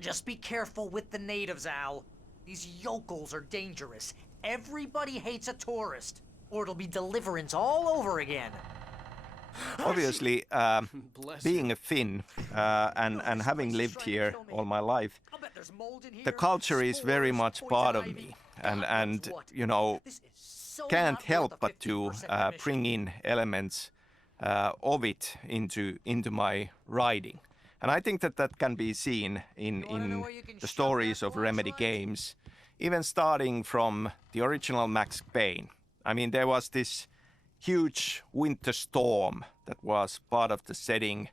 Just be careful with the natives, Al. These yokels are dangerous. Everybody hates a tourist, or it'll be Deliverance all over again. Obviously, being a Finn and having lived here all my life, the culture is very much part of me, and you know, can't help but to bring in elements of it into my writing. And I think that can be seen in the stories of Remedy games, even starting from the original Max Payne. I mean, there was this huge winter storm that was part of the setting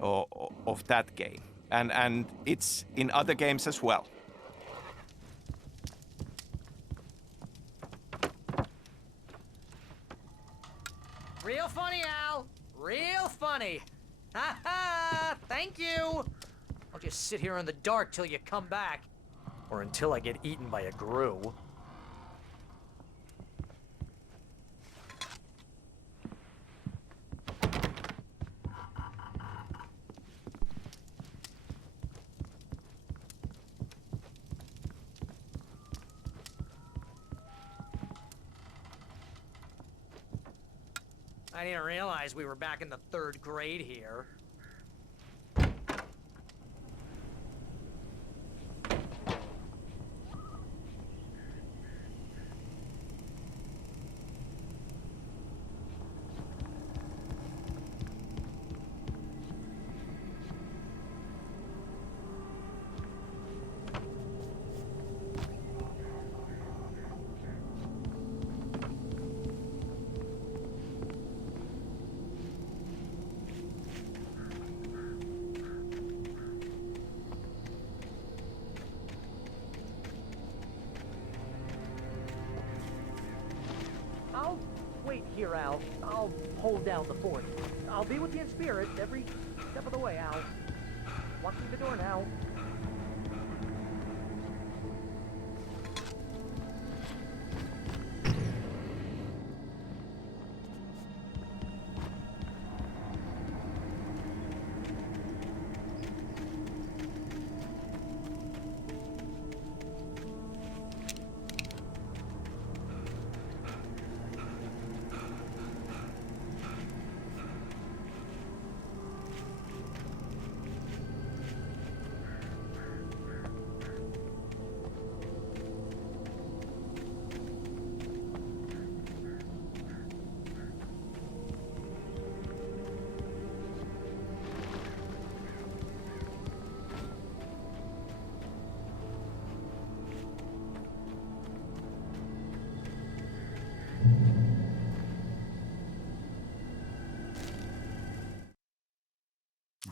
of that game. And it's in other games as well. Real funny, Al. Real funny. Ha ha! Thank you! I'll just sit here in the dark till you come back. Or until I get eaten by a grue. I didn't realize we were back in the 3rd grade here. I'll wait here, Al. I'll hold down the fort. I'll be with you in spirit every step of the way, Al. Walk through the door now.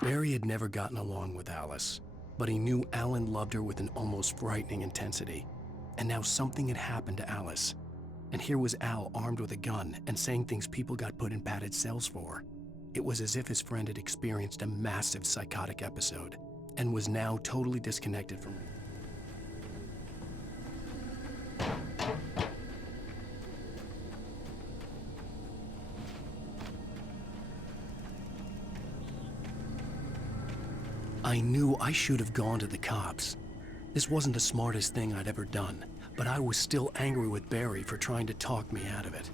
Barry had never gotten along with Alice, but he knew Alan loved her with an almost frightening intensity. And now something had happened to Alice. And here was Al armed with a gun and saying things people got put in padded cells for. It was as if his friend had experienced a massive psychotic episode and was now totally disconnected from her. I knew I should have gone to the cops. This wasn't the smartest thing I'd ever done, but I was still angry with Barry for trying to talk me out of it.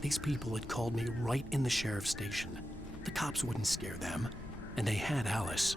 These people had called me right in the sheriff's station. The cops wouldn't scare them, and they had Alice.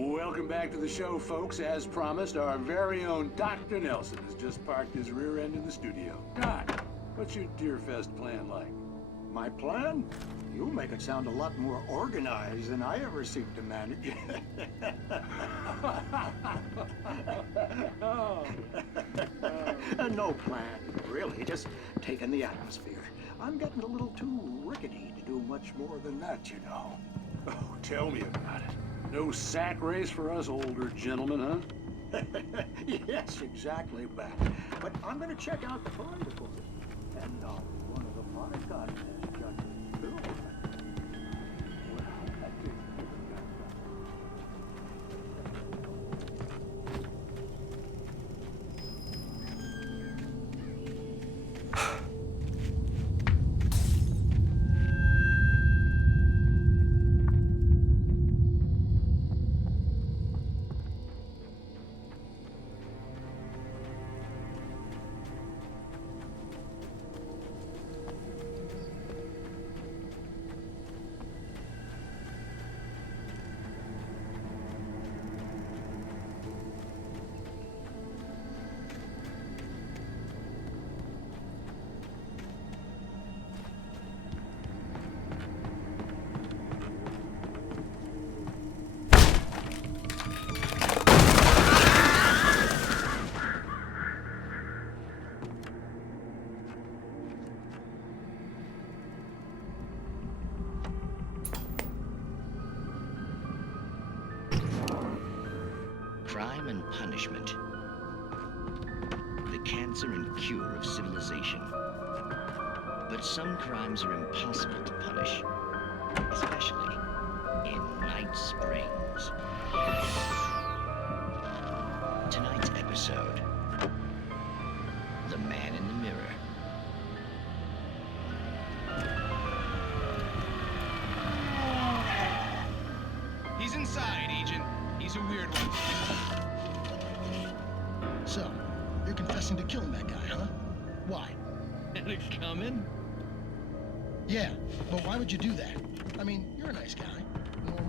Welcome back to the show, folks. As promised, our very own Dr. Nelson has just parked his rear end in the studio. Doc, what's your Deerfest plan like? My plan? You make it sound a lot more organized than I ever seem to manage. No plan, really. Just taking the atmosphere. I'm getting a little too rickety to do much more than that, you know. Oh, tell me about it. No sack race for us older gentlemen, huh? Yes, exactly, Bat. But I'm gonna check out the pond report. And one of the pond contest judges, too. Well, that didn't give it that. Crime and punishment. The cancer and cure of civilization. But some crimes are impossible to punish, especially in Night Springs. Tonight's episode, The Man in the Mirror. He's inside, Agent. He's a weird one. So, you're confessing to killing that guy, huh? Why? And it coming? Yeah, but why would you do that? I mean, you're a nice guy. Normal.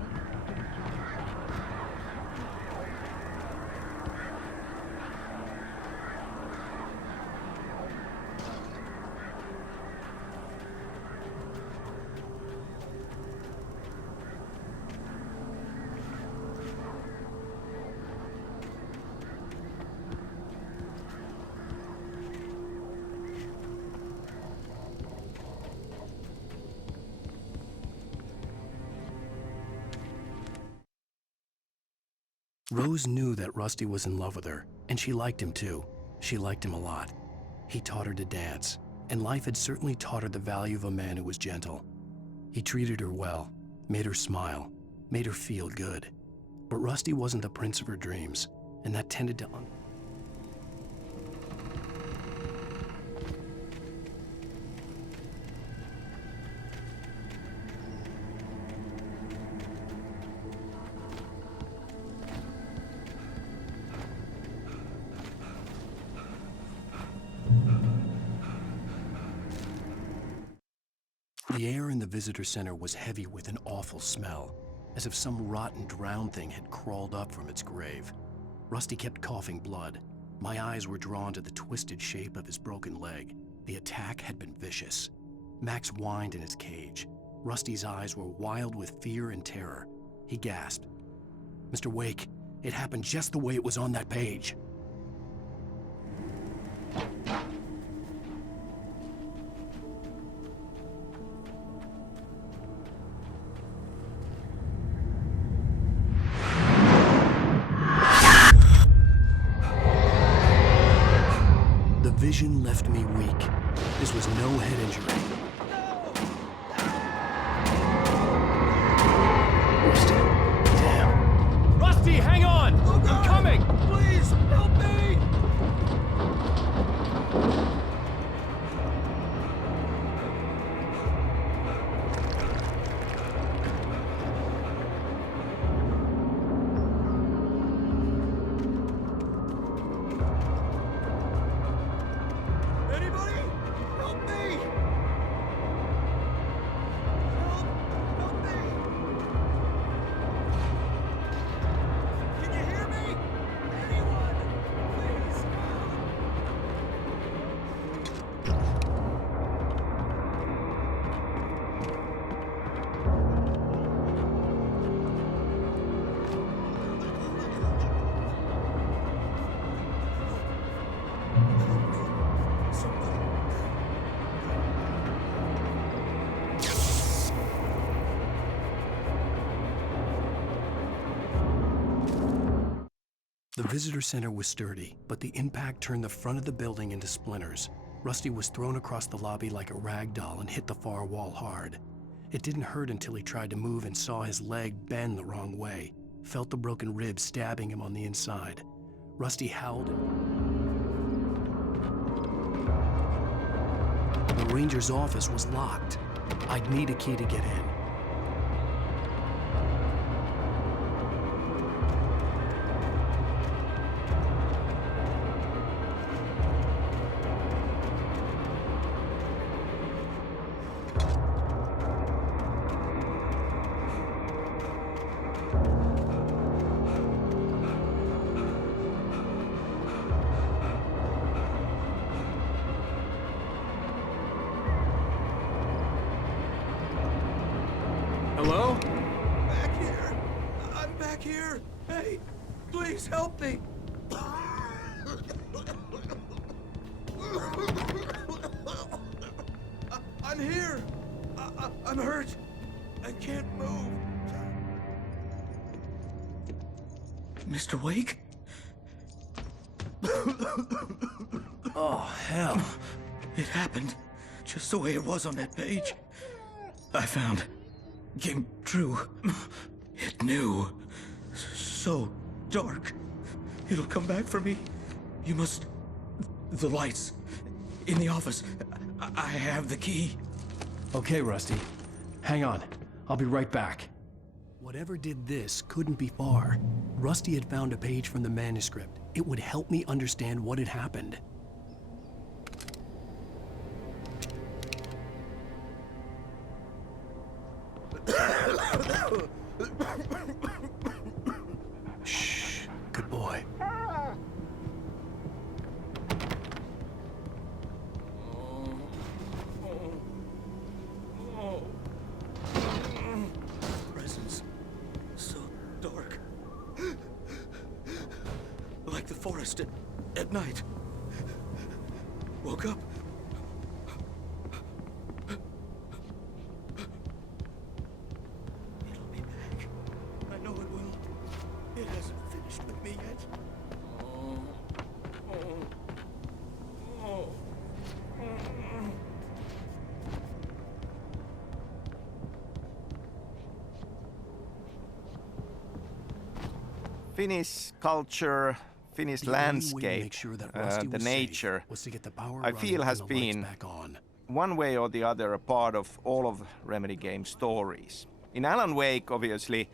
Rose knew that Rusty was in love with her, and she liked him too. She liked him a lot. He taught her to dance, and life had certainly taught her the value of a man who was gentle. He treated her well, made her smile, made her feel good. But Rusty wasn't the prince of her dreams, and that tended to The air in the visitor center was heavy with an awful smell, as if some rotten drowned thing had crawled up from its grave. Rusty kept coughing blood. My eyes were drawn to the twisted shape of his broken leg. The attack had been vicious. Max whined in his cage. Rusty's eyes were wild with fear and terror. He gasped. "Mr. Wake, it happened just the way it was on that page." The vision left me weak. This was no head injury. Rusty, damn. Rusty, hang on! I'm coming! Please, help me! Anybody? Help me! Help me! The visitor center was sturdy, but the impact turned the front of the building into splinters. Rusty was thrown across the lobby like a rag doll and hit the far wall hard. It didn't hurt until he tried to move and saw his leg bend the wrong way, felt the broken ribs stabbing him on the inside. Rusty howled. The ranger's office was locked. I'd need a key to get in. Hello? Back here! I'm back here! Hey, please help me! I'm here! I'm hurt! I can't move! Mr. Wake? Oh, hell. It happened just the way it was on that page. I found. Came true. It knew. So dark. It'll come back for me. You must... The lights. In the office. I have the key. Okay, Rusty. Hang on. I'll be right back. Whatever did this couldn't be far. Rusty had found a page from the manuscript. It would help me understand what had happened. Shh. Good boy. Presence. So dark. Like the forest at night. Woke up. It'll be back. I know it will. It hasn't finished with me yet. Finnish culture, Finnish landscape, the nature, I feel has been one way or the other a part of all of Remedy game stories. In Alan Wake, obviously,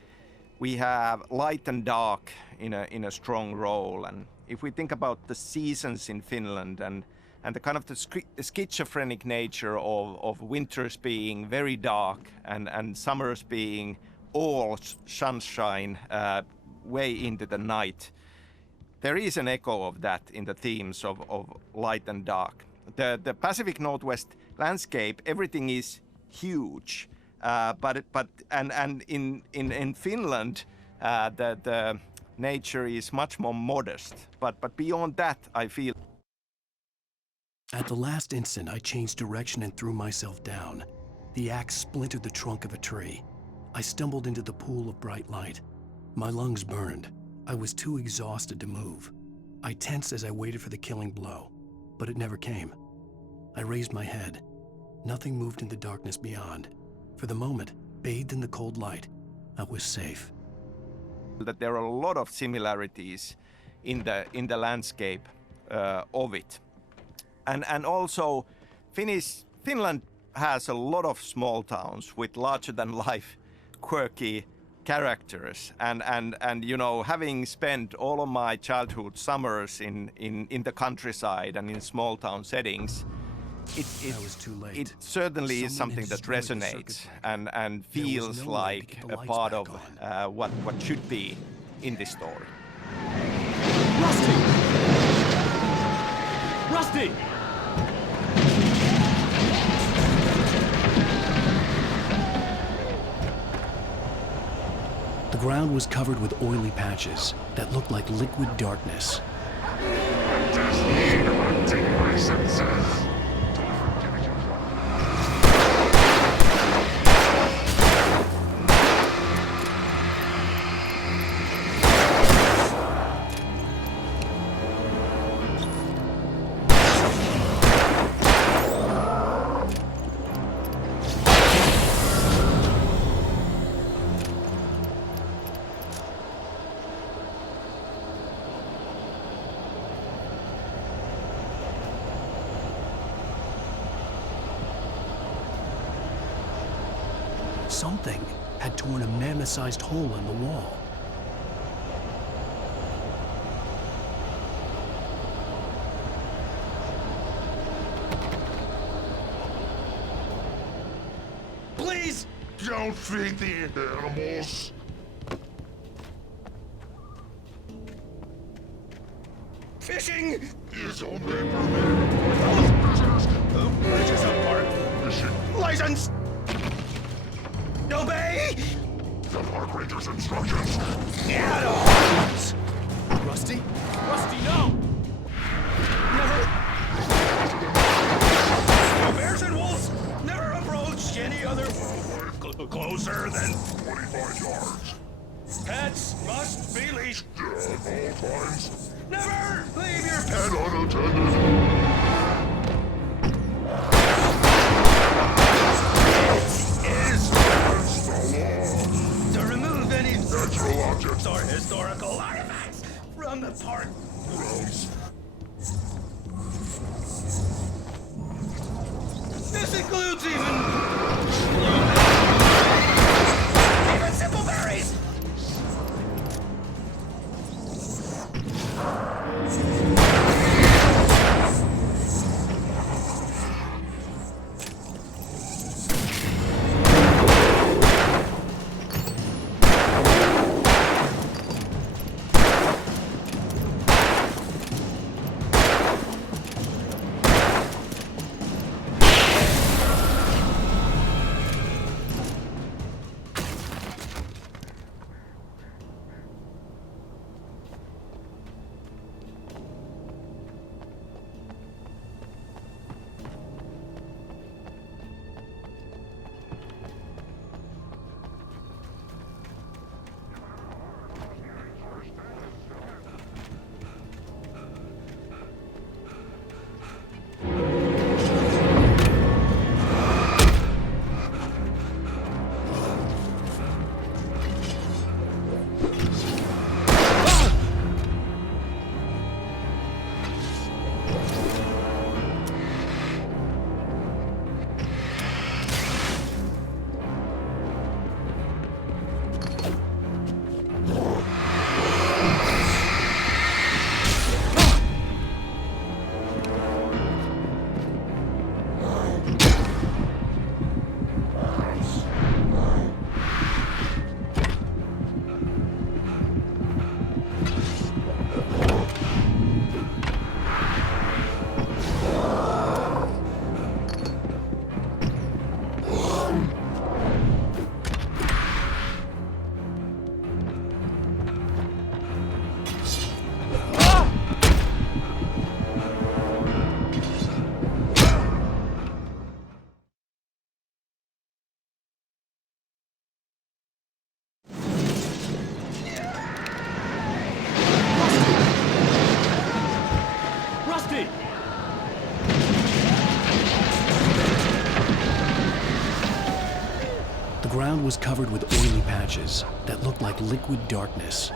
we have light and dark in a strong role, and if we think about the seasons in Finland and the kind of the schizophrenic nature of winters being very dark and summers being all sunshine way into the night, there is an echo of that in the themes of light and dark. The Pacific Northwest landscape, everything is huge, but in Finland, the nature is much more modest. But beyond that, I feel. At the last instant, I changed direction and threw myself down. The axe splintered the trunk of a tree. I stumbled into the pool of bright light. My lungs burned. I was too exhausted to move. I tensed as I waited for the killing blow, but it never came. I raised my head. Nothing moved in the darkness beyond. For the moment, bathed in the cold light, I was safe. That there are a lot of similarities in the landscape of it, and also Finland has a lot of small towns with larger than life, quirky characters, and you know, having spent all of my childhood summers in the countryside and in small town settings, it certainly is something that resonates and feels like a part of what should be in this story. Rusty! Rusty! The ground was covered with oily patches that looked like liquid darkness. Something had torn a mammoth-sized hole in the wall. Please! Don't feed the animals! Fishing is only permitted for those visitors who purchase a park fishing license! Obey the park ranger's instructions at all times! Rusty? Rusty, no! Never! No bears and wolves! Never approach any other wildlife closer than 25 yards. Pets must be leashed at all times. Never leave your pet unattended. It is against the law to remove any natural objects or historical artifacts from the park grounds. This includes even simple berries. The ground was covered with oily patches that looked like liquid darkness.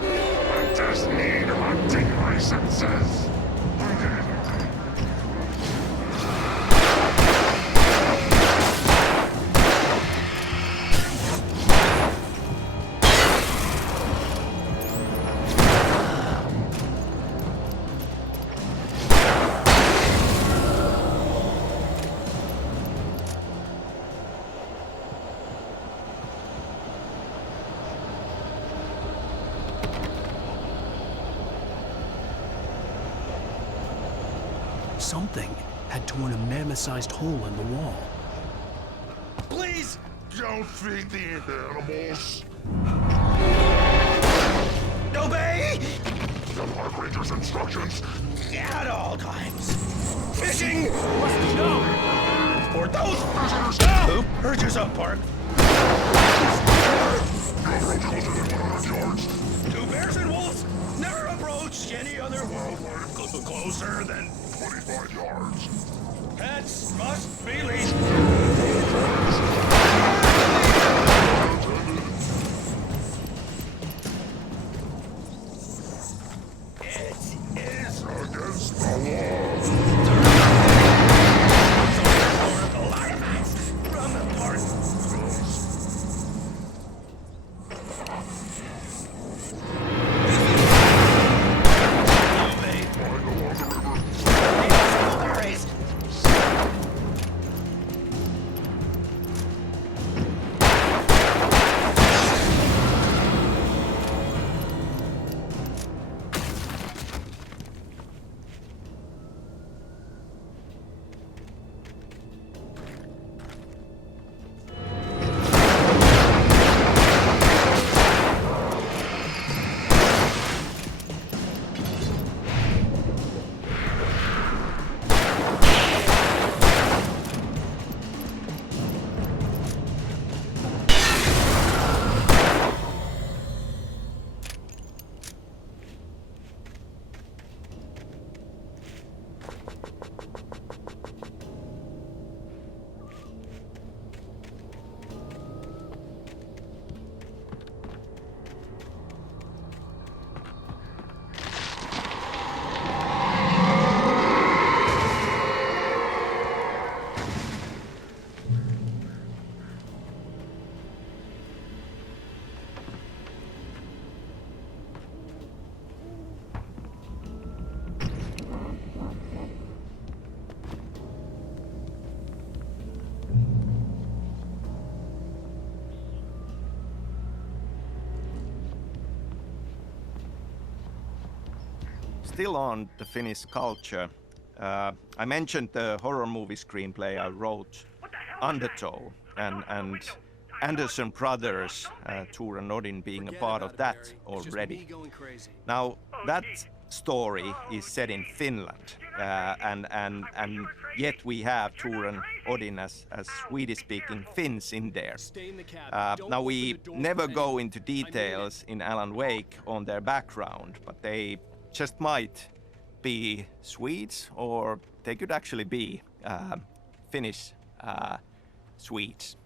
I just need hunting licenses. Something had torn a mammoth-sized hole in the wall. Please don't feed the animals. Obey the park ranger's instructions at all times. Fishing for those visitors who purchase a park. Never approach within 100 yards. Two bears and wolves never approach any other wildlife closer than 25 yards. Pets must be leashed. It is against the law. Historical artifacts from the park. Still on the Finnish culture, I mentioned the horror movie screenplay I wrote, Undertow, and Anderson Brothers, Tor and Odin being a part of that already. Now, that story is set in Finland, and yet we have Tor and Odin as Swedish-speaking Finns in there. Now, we never go into details in Alan Wake on their background, but they just might be Swedes, or they could actually be Finnish Swedes.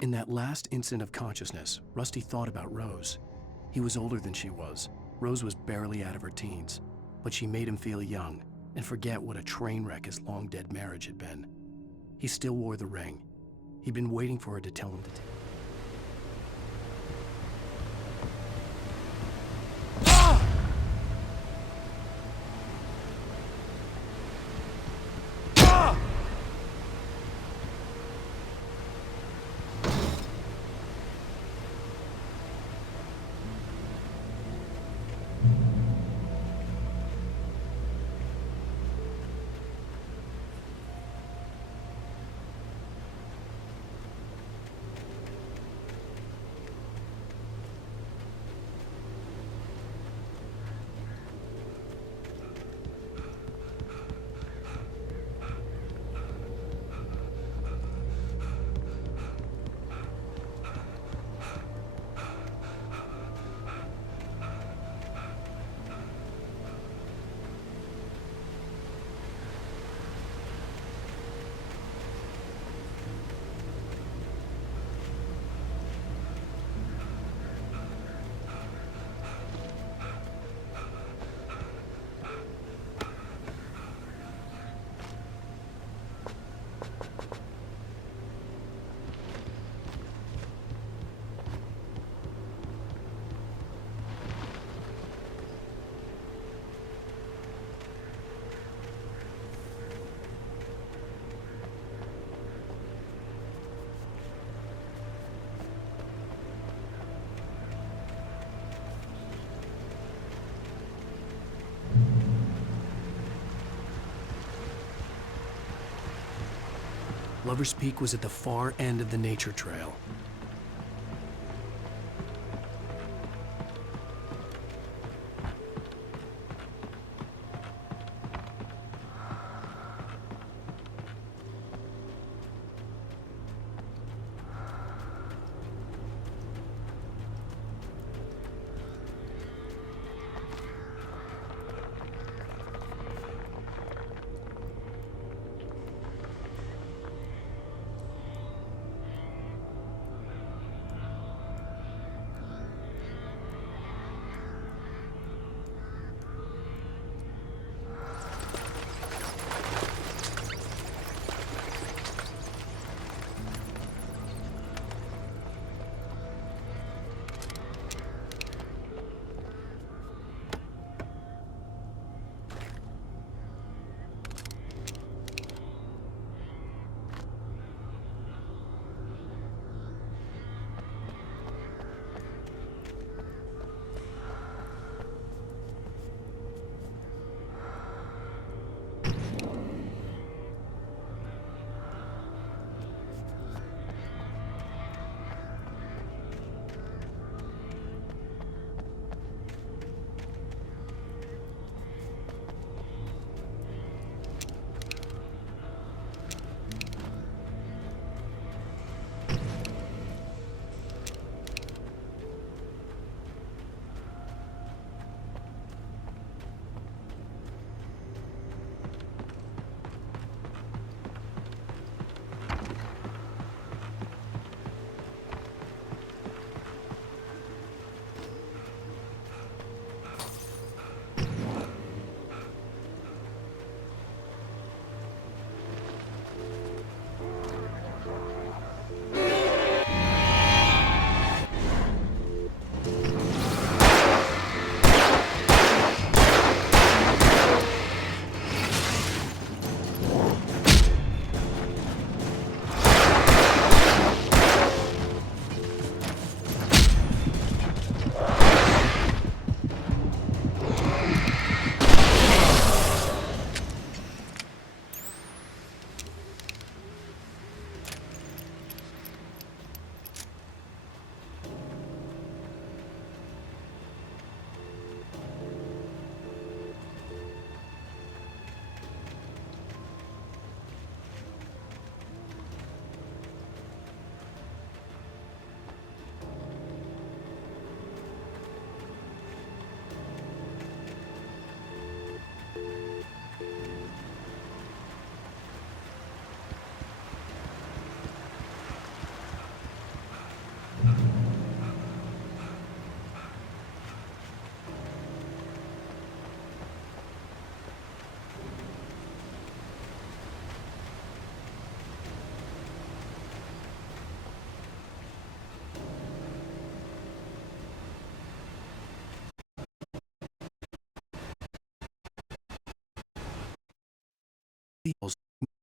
In that last instant of consciousness, Rusty thought about Rose. He was older than she was. Rose was barely out of her teens, but she made him feel young and forget what a train wreck his long-dead marriage had been. He still wore the ring. He'd been waiting for her to tell him to take it. Lover's Peak was at the far end of the nature trail.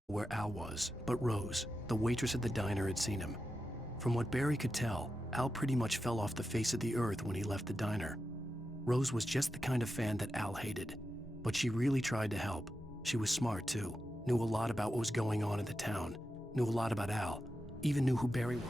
where Al was, but Rose, the waitress at the diner, had seen him. From what Barry could tell, Al pretty much fell off the face of the earth when he left the diner. Rose was just the kind of fan that Al hated, but she really tried to help. She was smart too, knew a lot about what was going on in the town, knew a lot about Al, even knew who Barry was.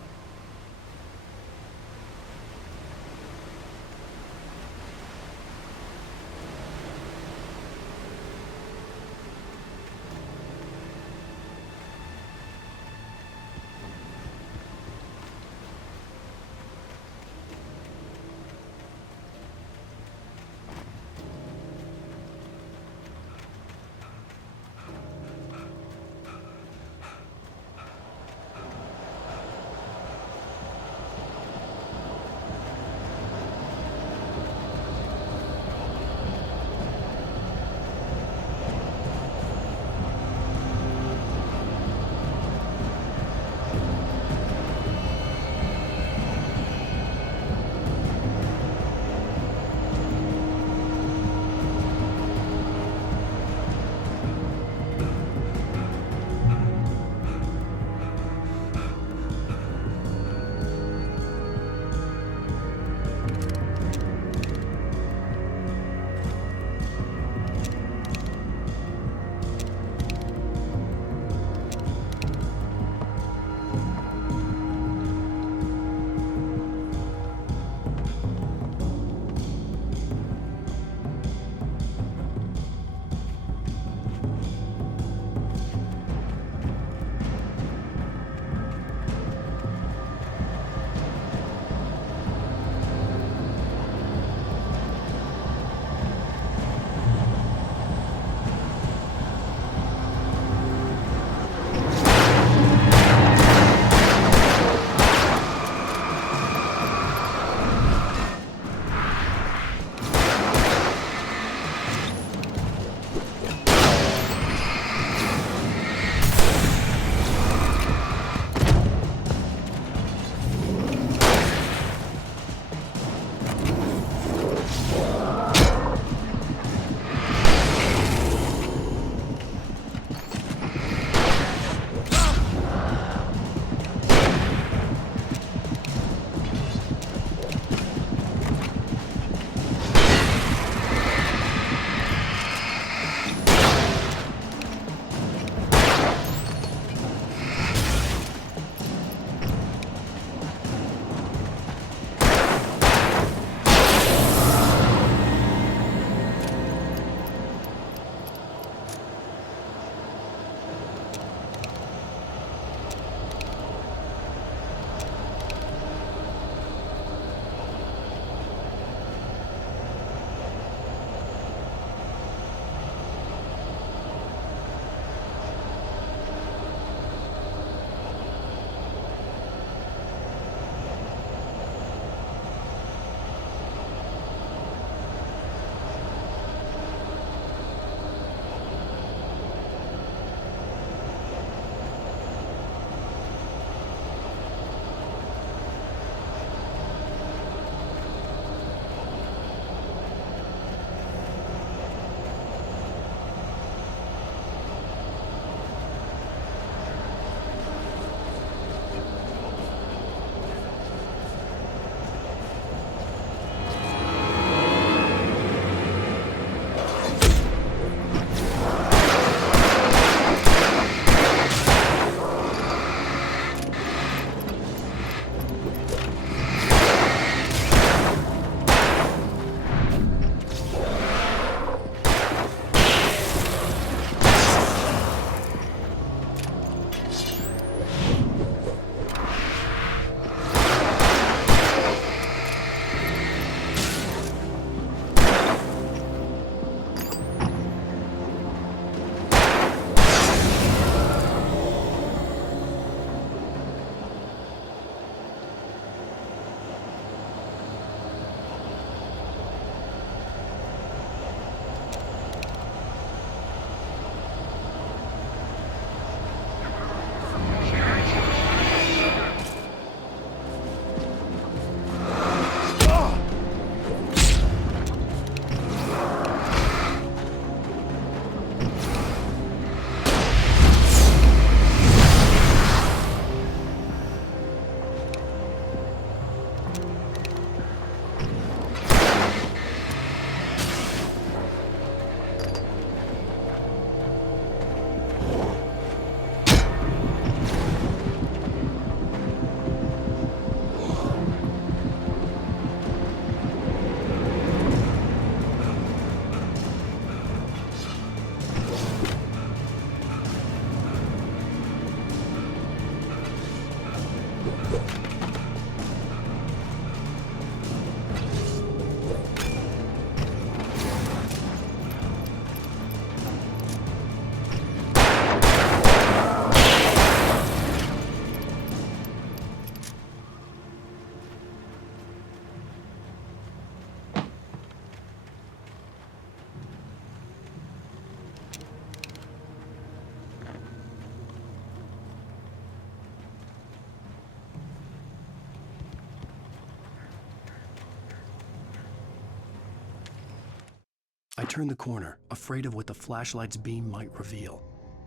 turned the corner, afraid of what the flashlight's beam might reveal.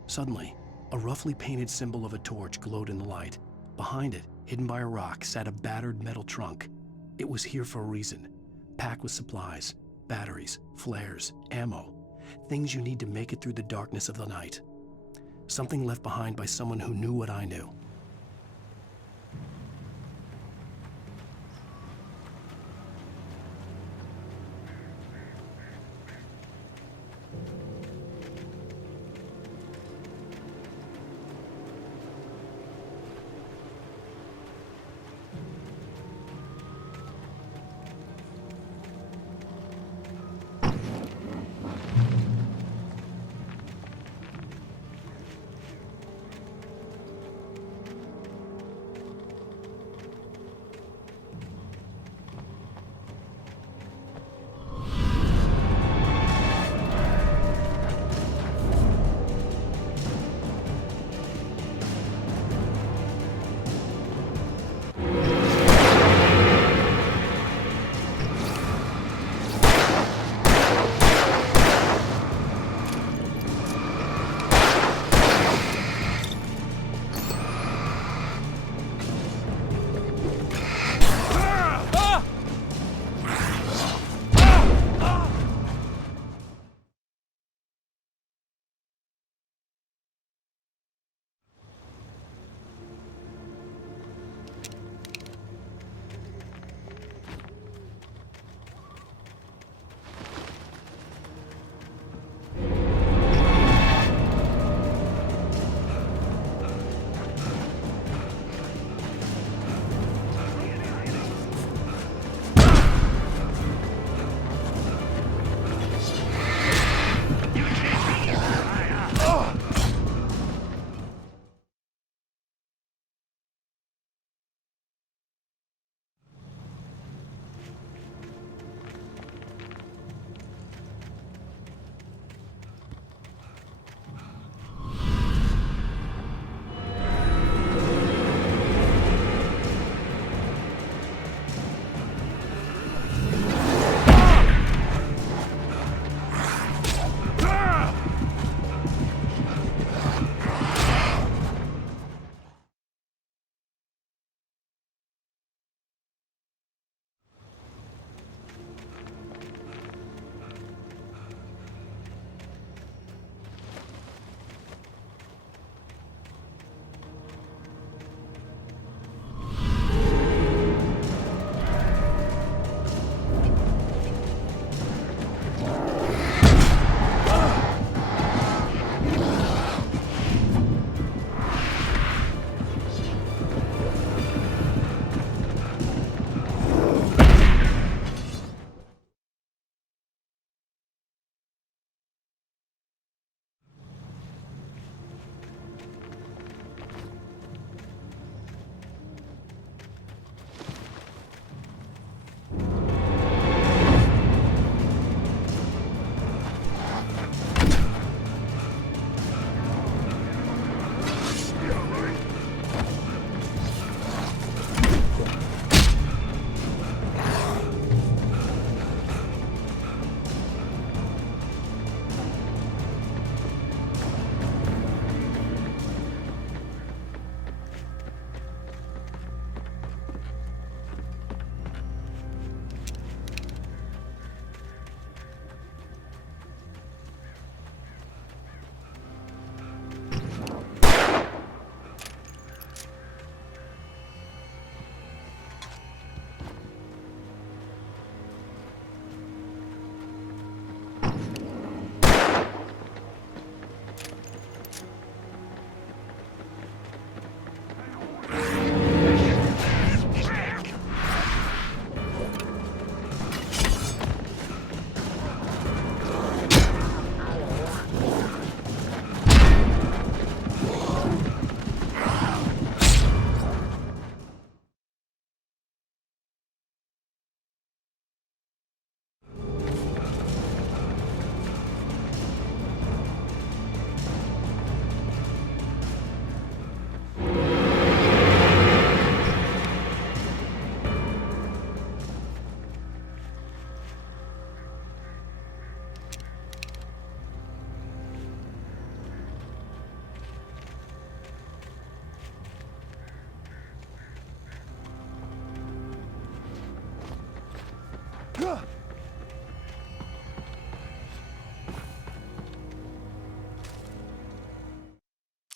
Suddenly, a roughly painted symbol of a torch glowed in the light. Behind it, hidden by a rock, sat a battered metal trunk. It was here for a reason, packed with supplies, batteries, flares, ammo, things you need to make it through the darkness of the night. Something left behind by someone who knew what I knew.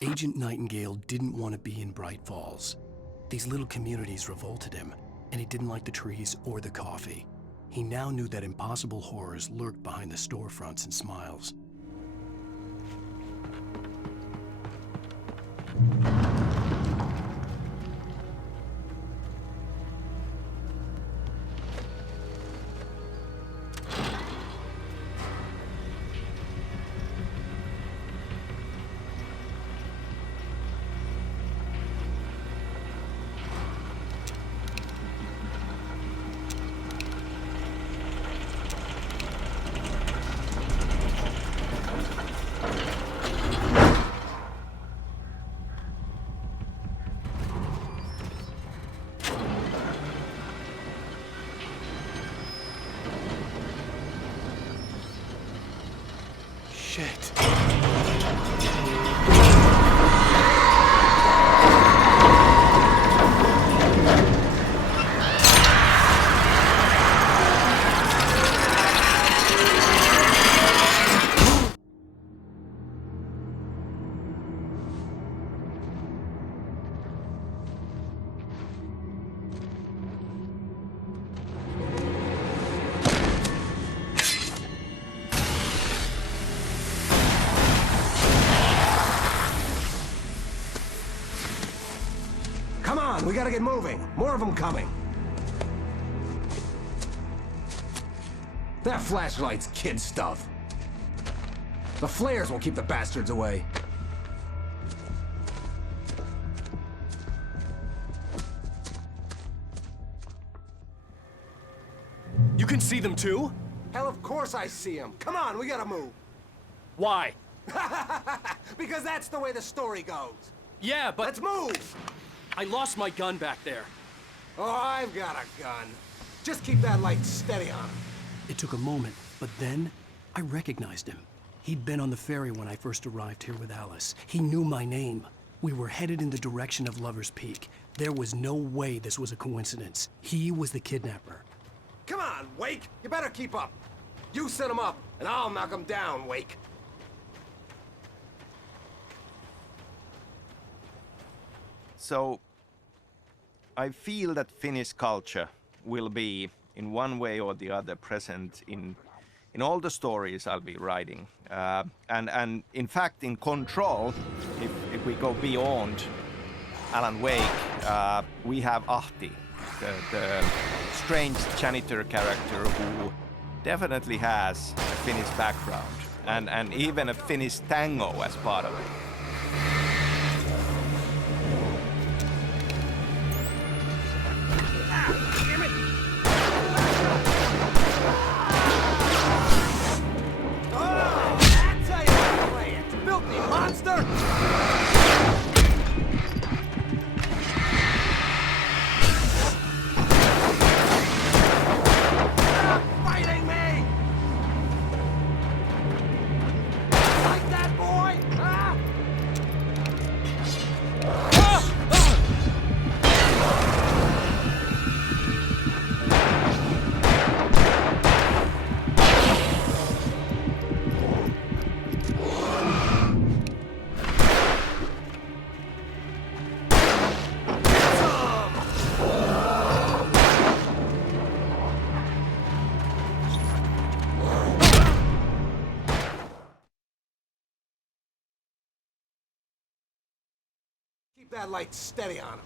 Agent Nightingale didn't want to be in Bright Falls. These little communities revolted him, and he didn't like the trees or the coffee. He now knew that impossible horrors lurked behind the storefronts and smiles. Shit. Come on, we gotta get moving. More of them coming. That flashlight's kid stuff. The flares will keep the bastards away. You can see them too? Hell, of course I see them. Come on, we gotta move. Why? Because that's the way the story goes. Yeah, but Let's move! I lost my gun back there. Oh, I've got a gun. Just keep that light steady on him. It took a moment, but then I recognized him. He'd been on the ferry when I first arrived here with Alice. He knew my name. We were headed in the direction of Lover's Peak. There was no way this was a coincidence. He was the kidnapper. Come on, Wake. You better keep up. You set him up, and I'll knock him down, Wake. So, I feel that Finnish culture will be, in one way or the other, present in all the stories I'll be writing. And in fact, in Control, if we go beyond Alan Wake, we have Ahti, the strange janitor character who definitely has a Finnish background, and even a Finnish tango as part of it. Keep that light steady on him.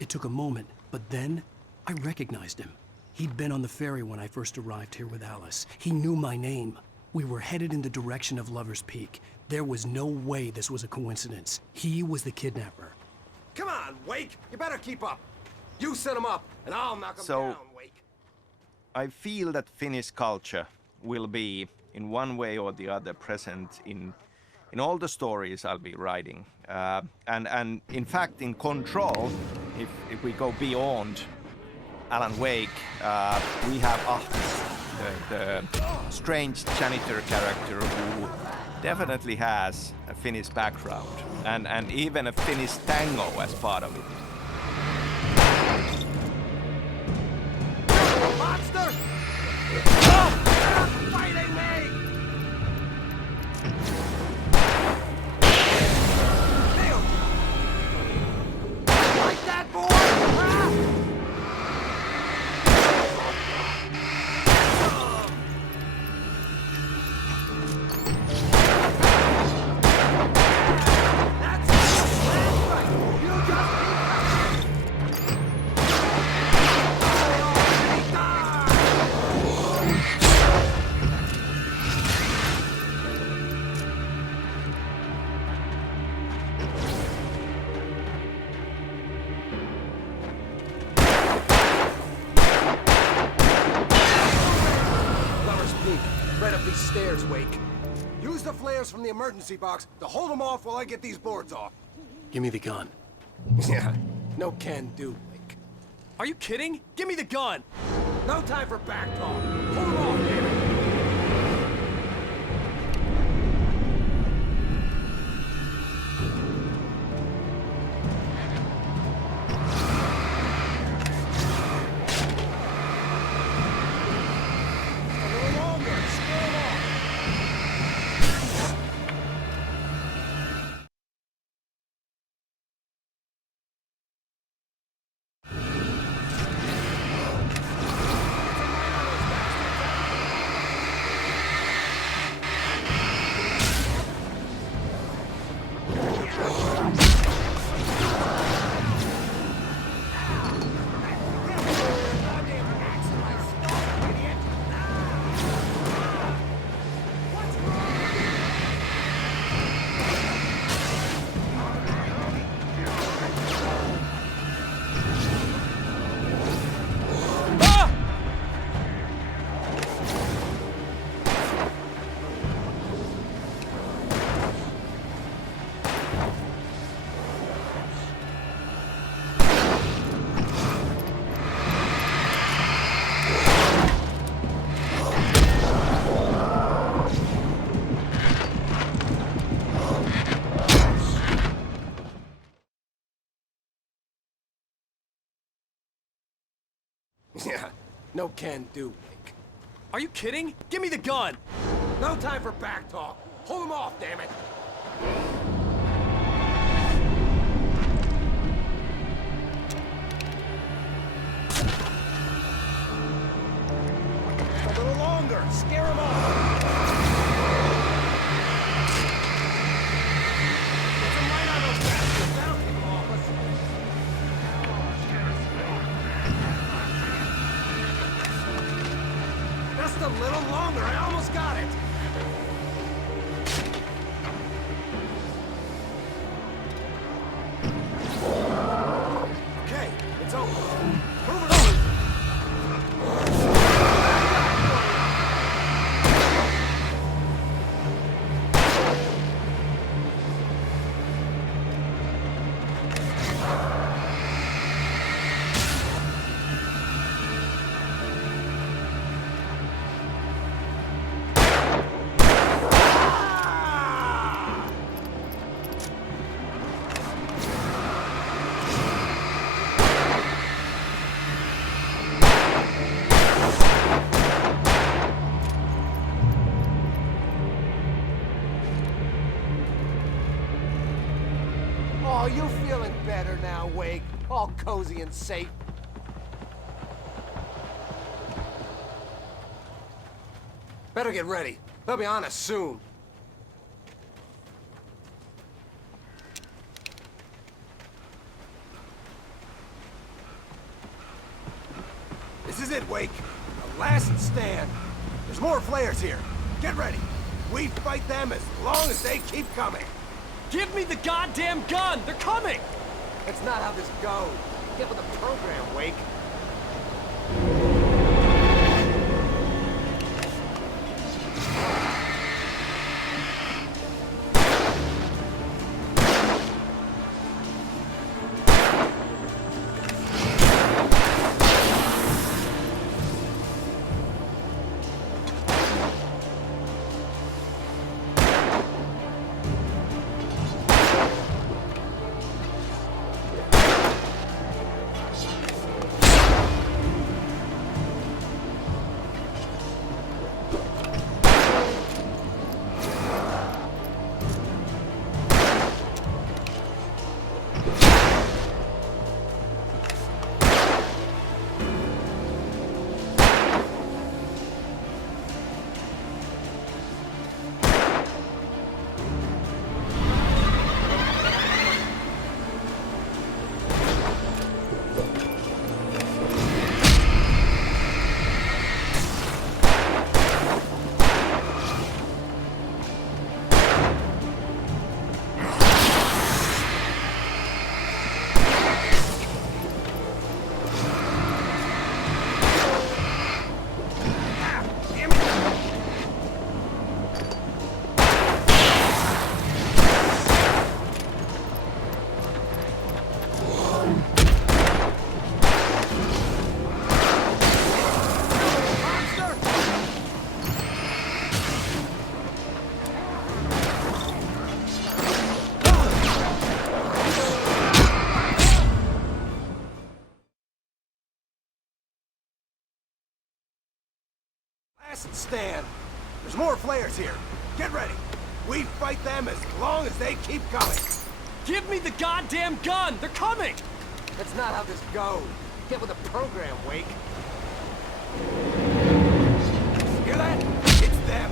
It took a moment, but then I recognized him. He'd been on the ferry when I first arrived here with Alice. He knew my name. We were headed in the direction of Lover's Peak. There was no way this was a coincidence. He was the kidnapper. Come on, Wake. You better keep up. You set him up, and I'll knock him down, Wake. I feel that Finnish culture will be, in one way or the other, present in all the stories I'll be writing. And in fact, in Control, if we go beyond Alan Wake, we have Ahti, the strange janitor character who definitely has a Finnish background, and even a Finnish tango as part of it. Monster! Oh! Fighting me! Nailed stairs, Wake. Use the flares from the emergency box to hold them off while I get these boards off. Give me the gun. Yeah, no can do, Wake. Are you kidding? Give me the gun! No time for back talk. Hold them off, damn it. Yeah, no can do, Wake. Are you kidding? Give me the gun! No time for back talk. Hold them off, damn it. A little longer. Scare them off. Get them right on those bastards. That'll keep them off us. Just a little longer. I almost got it. Okay, it's over. Move it on. Oh, you feeling better now, Wake? All cozy and safe. Better get ready. They'll be on us soon. This is it, Wake. The last stand. There's more flares here. Get ready. We fight them as long as they keep coming. Give me the goddamn gun! They're coming! That's not how this goes. Get with the program, Wake. last stand. There's more flares here. Get ready. We fight them as long as they keep coming. Give me the goddamn gun! They're coming! That's not how this goes. Get with the program, Wake. Hear that? It's them.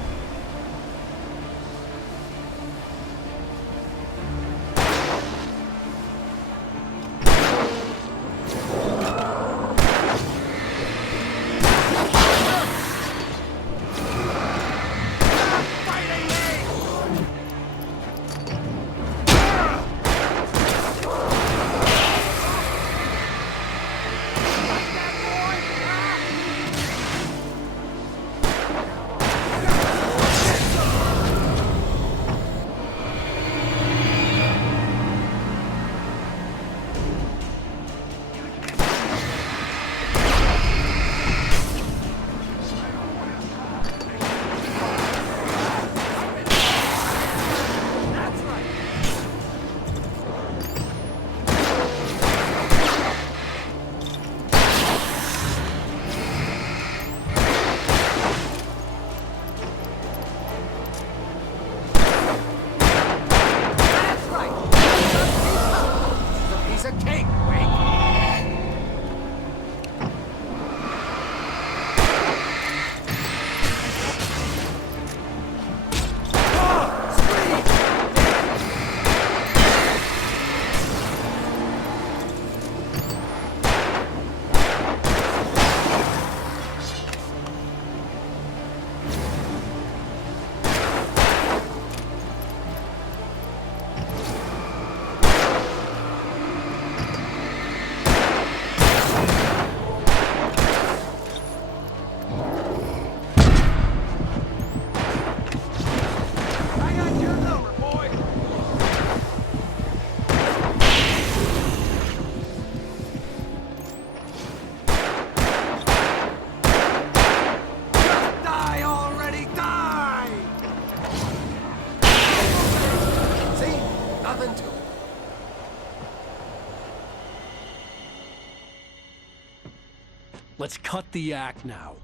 Let's cut the act now.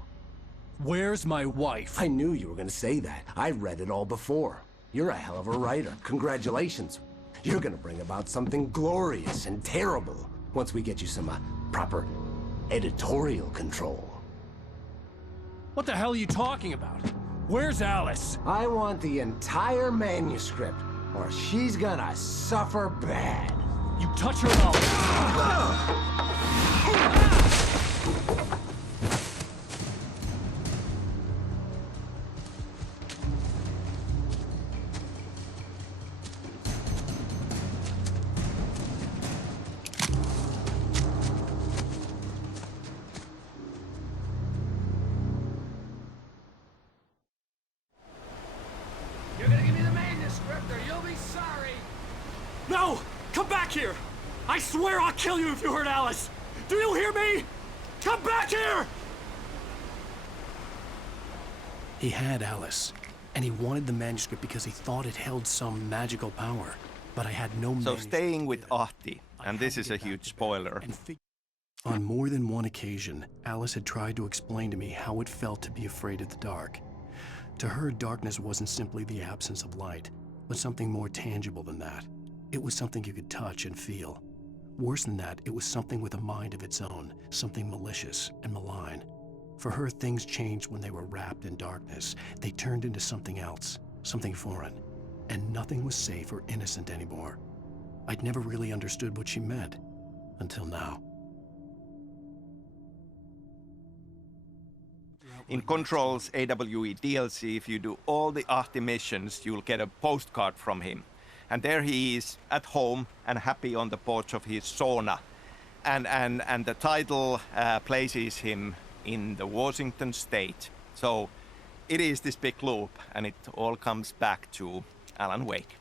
Where's my wife? I knew you were gonna say that. I read it all before. You're a hell of a writer. Congratulations. You're gonna bring about something glorious and terrible once we get you some proper editorial control. What the hell are you talking about? Where's Alice? I want the entire manuscript, or she's gonna suffer bad. You touch her mouth. You're gonna give me the manuscript, or you'll be sorry. No! Come back here! I swear I'll kill you if you hurt Alice! Do you hear me? Come back here! He had Alice, and he wanted the manuscript because he thought it held some magical power. But I had no So manuscript staying with it. Ahti, and this is a huge spoiler. On more than one occasion, Alice had tried to explain to me how it felt to be afraid of the dark. To her, darkness wasn't simply the absence of light, but something more tangible than that. It was something you could touch and feel. Worse than that, it was something with a mind of its own, something malicious and malign. For her, things changed when they were wrapped in darkness. They turned into something else, something foreign, and nothing was safe or innocent anymore. I'd never really understood what she meant, until now. In Control's AWE DLC, if you do all the Ahti missions, you'll get a postcard from him. And there he is, at home and happy on the porch of his sauna. And the title places him in the Washington state. So it is this big loop, and it all comes back to Alan Wake.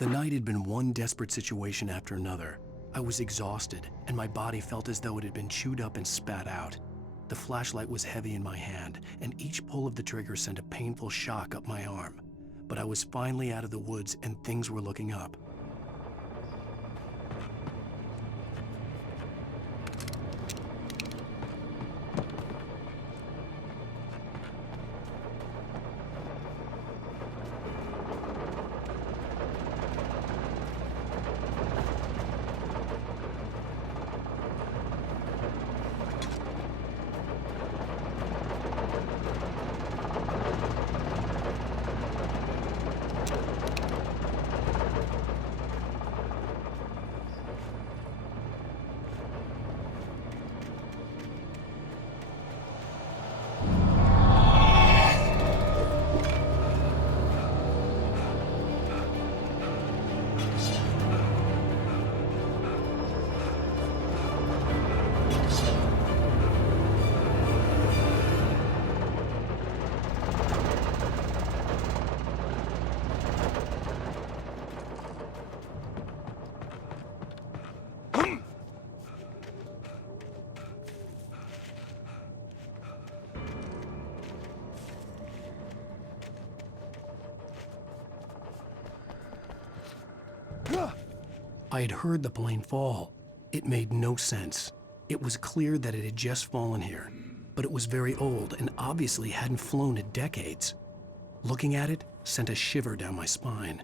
The night had been one desperate situation after another. I was exhausted, and my body felt as though it had been chewed up and spat out. The flashlight was heavy in my hand, and each pull of the trigger sent a painful shock up my arm. But I was finally out of the woods, and things were looking up. I had heard the plane fall. It made no sense. It was clear that it had just fallen here, but it was very old and obviously hadn't flown in decades. Looking at it sent a shiver down my spine.